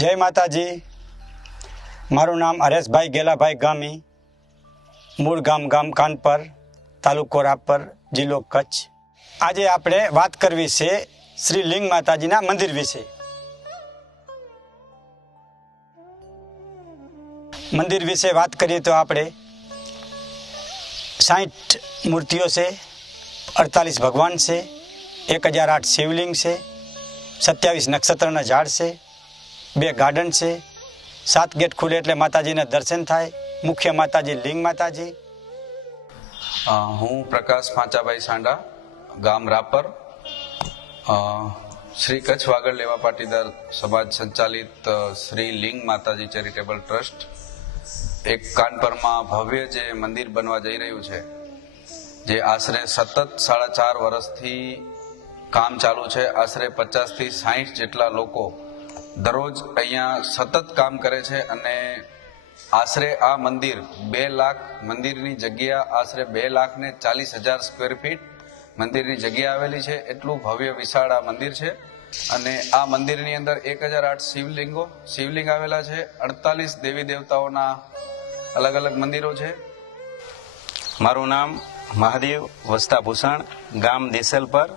જય માતાજી। મારું નામ હરેશભાઈ ગેલાભાઈ ગામી, મૂળ ગામ કાનપર, તાલુકો રાપર, જિલ્લો કચ્છ। આજે આપણે વાત કરવી છે શ્રી લિંગ માતાજીના મંદિર વિશે। મંદિર વિશે વાત કરીએ તો આપણે 60 મૂર્તિઓ છે, 48 ભગવાન છે, 1008 શિવલિંગ છે, 27 નક્ષત્રના ઝાડ છે, 2 ગાર્ડન છે, 7 ગેટ ખુલે એટલે માતાજીના દર્શન થાય। મુખ્ય માતાજી લિંગ માતાજી। હું પ્રકાશ પાંચાભાઈ સાંડા, ગામ રાપર, શ્રી કચ્છ વાગડ લેવા પાટીદાર સમાજ સંચાલિત શ્રી લિંગ માતાજી ચેરિટેબલ ટ્રસ્ટ એક કાનપરમાં ભવ્ય જે મંદિર બનવા જઈ રહ્યું છે, જે આશરે સતત 4.5 વર્ષથી કામ ચાલુ છે। આશરે 50 થી 60 જેટલા લોકો દરરોજ અહીંયા સતત કામ કરે છે અને આશરે આ મંદિર 2 લાખ, મંદિરની જગ્યા આશરે 2,40,000 સ્ક્વેર ફીટ મંદિરની જગ્યા આવેલી છે। એટલું ભવ્ય વિશાળ આ મંદિર છે અને આ મંદિરની અંદર 1008 શિવલિંગ આવેલા છે। 48 દેવી દેવતાઓના અલગ અલગ મંદિરો છે। મારું નામ મહાદેવ વસ્તાભૂષણ, ગામ દેસલપર,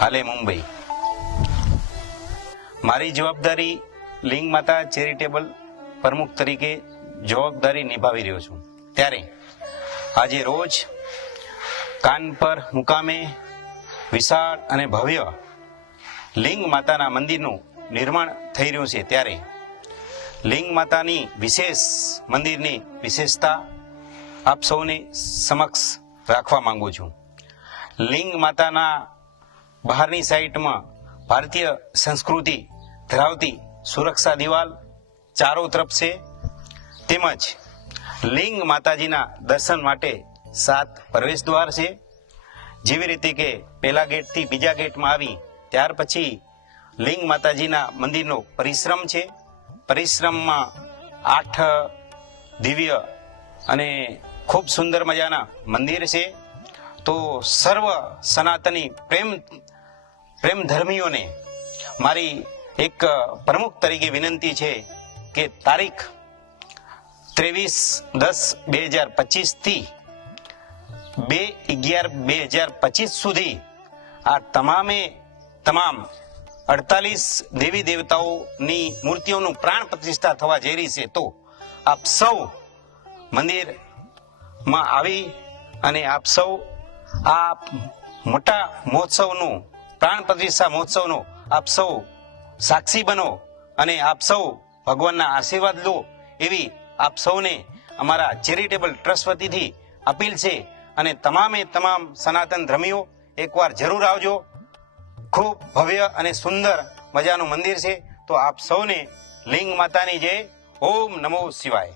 હાલે મુંબઈ। મારી જવાબદારી લિંગ માતા ચેરિટેબલ પ્રમુખ તરીકે જવાબદારી નિભાવી રહ્યો છું। ત્યારે આજે રોજ કાનપર મુકામે વિશાળ અને ભવ્ય લિંગ માતાના મંદિરનું નિર્માણ થઈ રહ્યું છે। ત્યારે લિંગ માતાની મંદિરની વિશેષતા આપ સૌને સમક્ષ રાખવા માંગુ છું। લિંગ માતાના બહારની સાઈડમાં ભારતીય સંસ્કૃતિ ધરાવતી સુરક્ષા દિવાલ ચારો તરફ છે, તેમજ લિંગ માતાજીના દર્શન માટે 7 પ્રવેશ દ્વાર છે। જેવી રીતે કે પહેલા ગેટથી બીજા ગેટમાં આવી ત્યાર પછી લિંગ માતાજીના મંદિરનો પરિશ્રમ છે। પરિશ્રમમાં 8 દિવ્ય અને ખૂબ સુંદર મજાના મંદિર છે। તો સર્વ સનાતની પ્રેમ ધર્મીઓને મારી એક પ્રમુખ તરીકે વિનંતી છે કે તારીખ 23/10/2025 થી 2/11/2025 સુધી આ તમામ 48 દેવી દેવતાઓની મૂર્તિઓનું પ્રાણ પ્રતિષ્ઠા થવા જઈ રહી છે। તો આપ સૌ મંદિરમાં આવી અને આપ સૌ આ મોટા મહોત્સવનું, પ્રાણ પ્રતિષ્ઠા મહોત્સવનો આપ સૌ સાક્ષી બનો અને આપ સૌ ભગવાનના આશીર્વાદ લો એવી આપ સૌને અમારા ચેરિટેબલ ટ્રસ્ટ વતીથી અપીલ છે। અને તમામ સનાતન ધર્મીઓ એકવાર જરૂર આવજો। ખૂબ ભવ્ય અને સુંદર મજાનું મંદિર છે। તો આપ સૌને લિંગ માતાની જય। ઓમ નમો શિવાય।